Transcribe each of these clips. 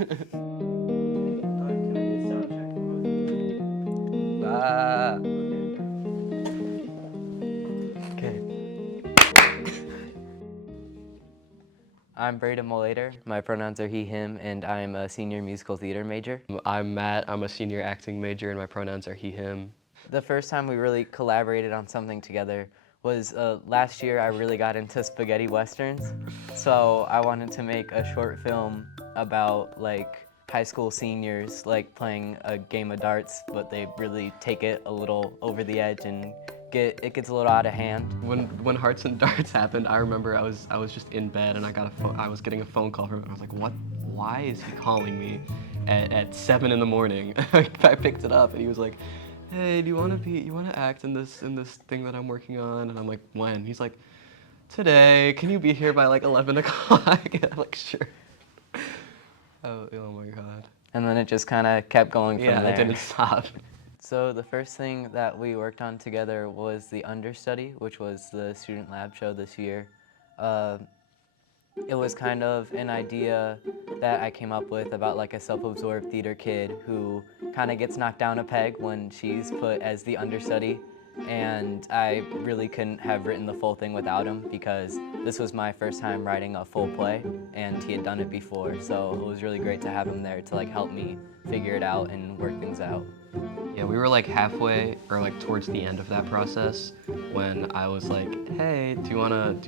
Okay. I'm Braeden Malayter. My pronouns are he, him, and I'm a senior musical theater major. I'm Matt. I'm a senior acting major, and my pronouns are he, him. The first time we really collaborated on something together was last year. I really got into spaghetti westerns, so I wanted to make a short film about like high school seniors like playing a game of darts, but they really take it a little over the edge and it gets a little out of hand. When Hearts and Darts happened, I remember I was just in bed and I was getting a phone call from him. I was like, what? Why is he calling me at 7 in the morning? I picked it up and he was like, hey, you want to act in this thing that I'm working on? And I'm like, when? He's like, today. Can you be here by like 11 o'clock? And I'm like, sure. Oh my God. And then it just kind of kept going from there. Yeah, it didn't stop. So the first thing that we worked on together was the understudy, which was the student lab show this year. It was kind of an idea that I came up with about like a self-absorbed theater kid who kind of gets knocked down a peg when she's put as the understudy. And I really couldn't have written the full thing without him because this was my first time writing a full play and he had done it before. So it was really great to have him there to like help me figure it out and work things out. Yeah, we were like halfway or like towards the end of that process when I was like, hey, do you wanna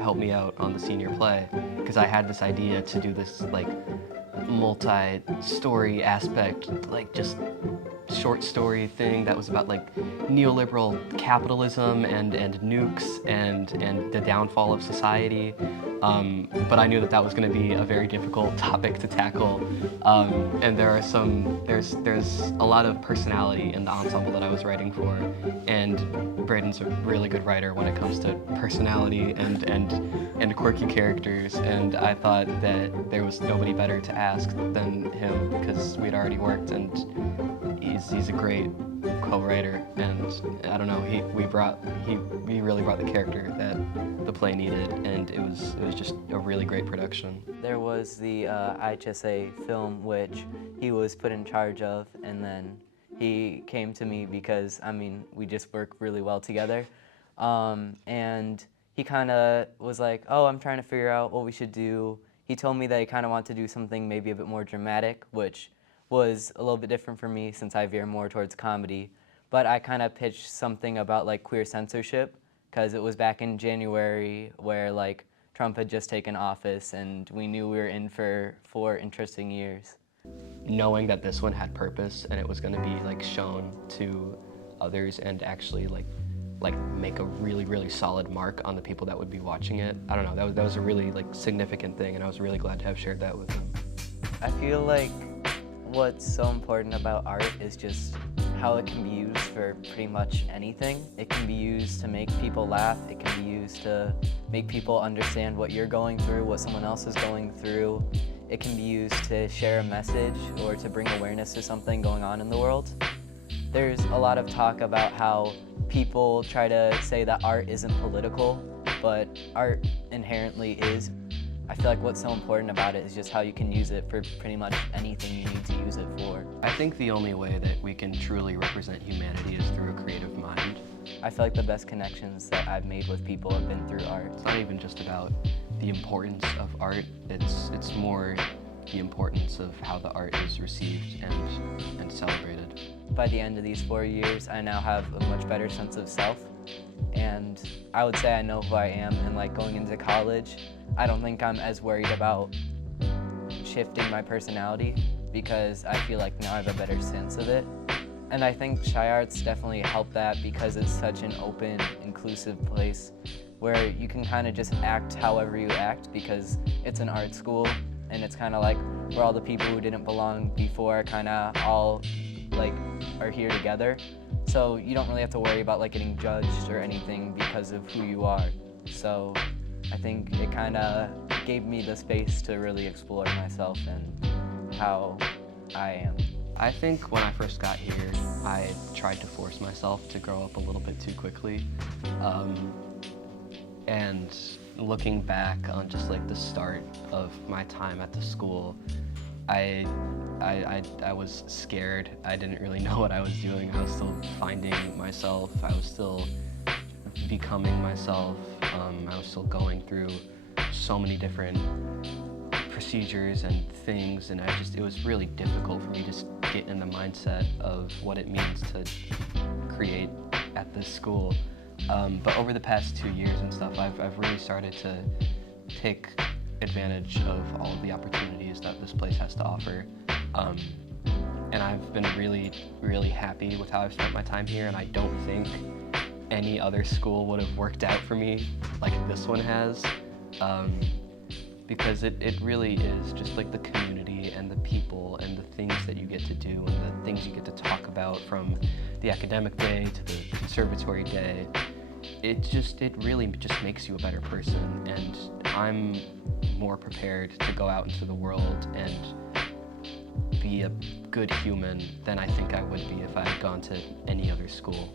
help me out on the senior play? Because I had this idea to do this like multi-story aspect, like just short story thing that was about like neoliberal capitalism and nukes and the downfall of society. But I knew that was going to be a very difficult topic to tackle. And there's a lot of personality in the ensemble that I was writing for. And Braeden's a really good writer when it comes to personality and quirky characters. And I thought that there was nobody better to ask than him because we'd already worked and he's a great co-writer, and I don't know, he really brought the character that the play needed, and it was just a really great production. There was the IHSA film which he was put in charge of, and then he came to me because I mean we just work really well together, and he kind of was like, oh, I'm trying to figure out what we should do. He told me that he kind of wanted to do something maybe a bit more dramatic, which was a little bit different for me since I veer more towards comedy. But I kind of pitched something about like queer censorship because it was back in January where like Trump had just taken office and we knew we were in for 4 interesting years. Knowing that this one had purpose and it was going to be like shown to others and actually like make a really, really solid mark on the people that would be watching it. I don't know, that was a really like significant thing, and I was really glad to have shared that with him. I feel like what's so important about art is just how it can be used for pretty much anything. It can be used to make people laugh. It can be used to make people understand what you're going through, what someone else is going through. It can be used to share a message or to bring awareness to something going on in the world. There's a lot of talk about how people try to say that art isn't political, but art inherently is. I feel like what's so important about it is just how you can use it for pretty much anything you need to use it for. I think the only way that we can truly represent humanity is through a creative mind. I feel like the best connections that I've made with people have been through art. It's not even just about the importance of art, it's more the importance of how the art is received and celebrated. By the end of these 4 years, I now have a much better sense of self, and I would say I know who I am, and like going into college, I don't think I'm as worried about shifting my personality because I feel like now I have a better sense of it. And I think ChiArts definitely helped that because it's such an open, inclusive place where you can kind of just act however you act because it's an art school, and it's kind of like where all the people who didn't belong before kind of all like are here together. So you don't really have to worry about like getting judged or anything because of who you are. So I think it kind of gave me the space to really explore myself and how I am. I think when I first got here, I tried to force myself to grow up a little bit too quickly. And looking back on just like the start of my time at the school, I was scared. I didn't really know what I was doing. I was still finding myself. I was still becoming myself. I was still going through so many different procedures and things, and it was really difficult for me to just get in the mindset of what it means to create at this school. But over the past 2 years and stuff, I've really started to take advantage of all of the opportunities that this place has to offer. And I've been really, really happy with how I've spent my time here, and I don't think any other school would have worked out for me like this one has. Because it really is just like the community and the people and the things that you get to do and the things you get to talk about, from the academic day to the conservatory day. It really just makes you a better person, and I'm more prepared to go out into the world and be a good human than I think I would be if I had gone to any other school.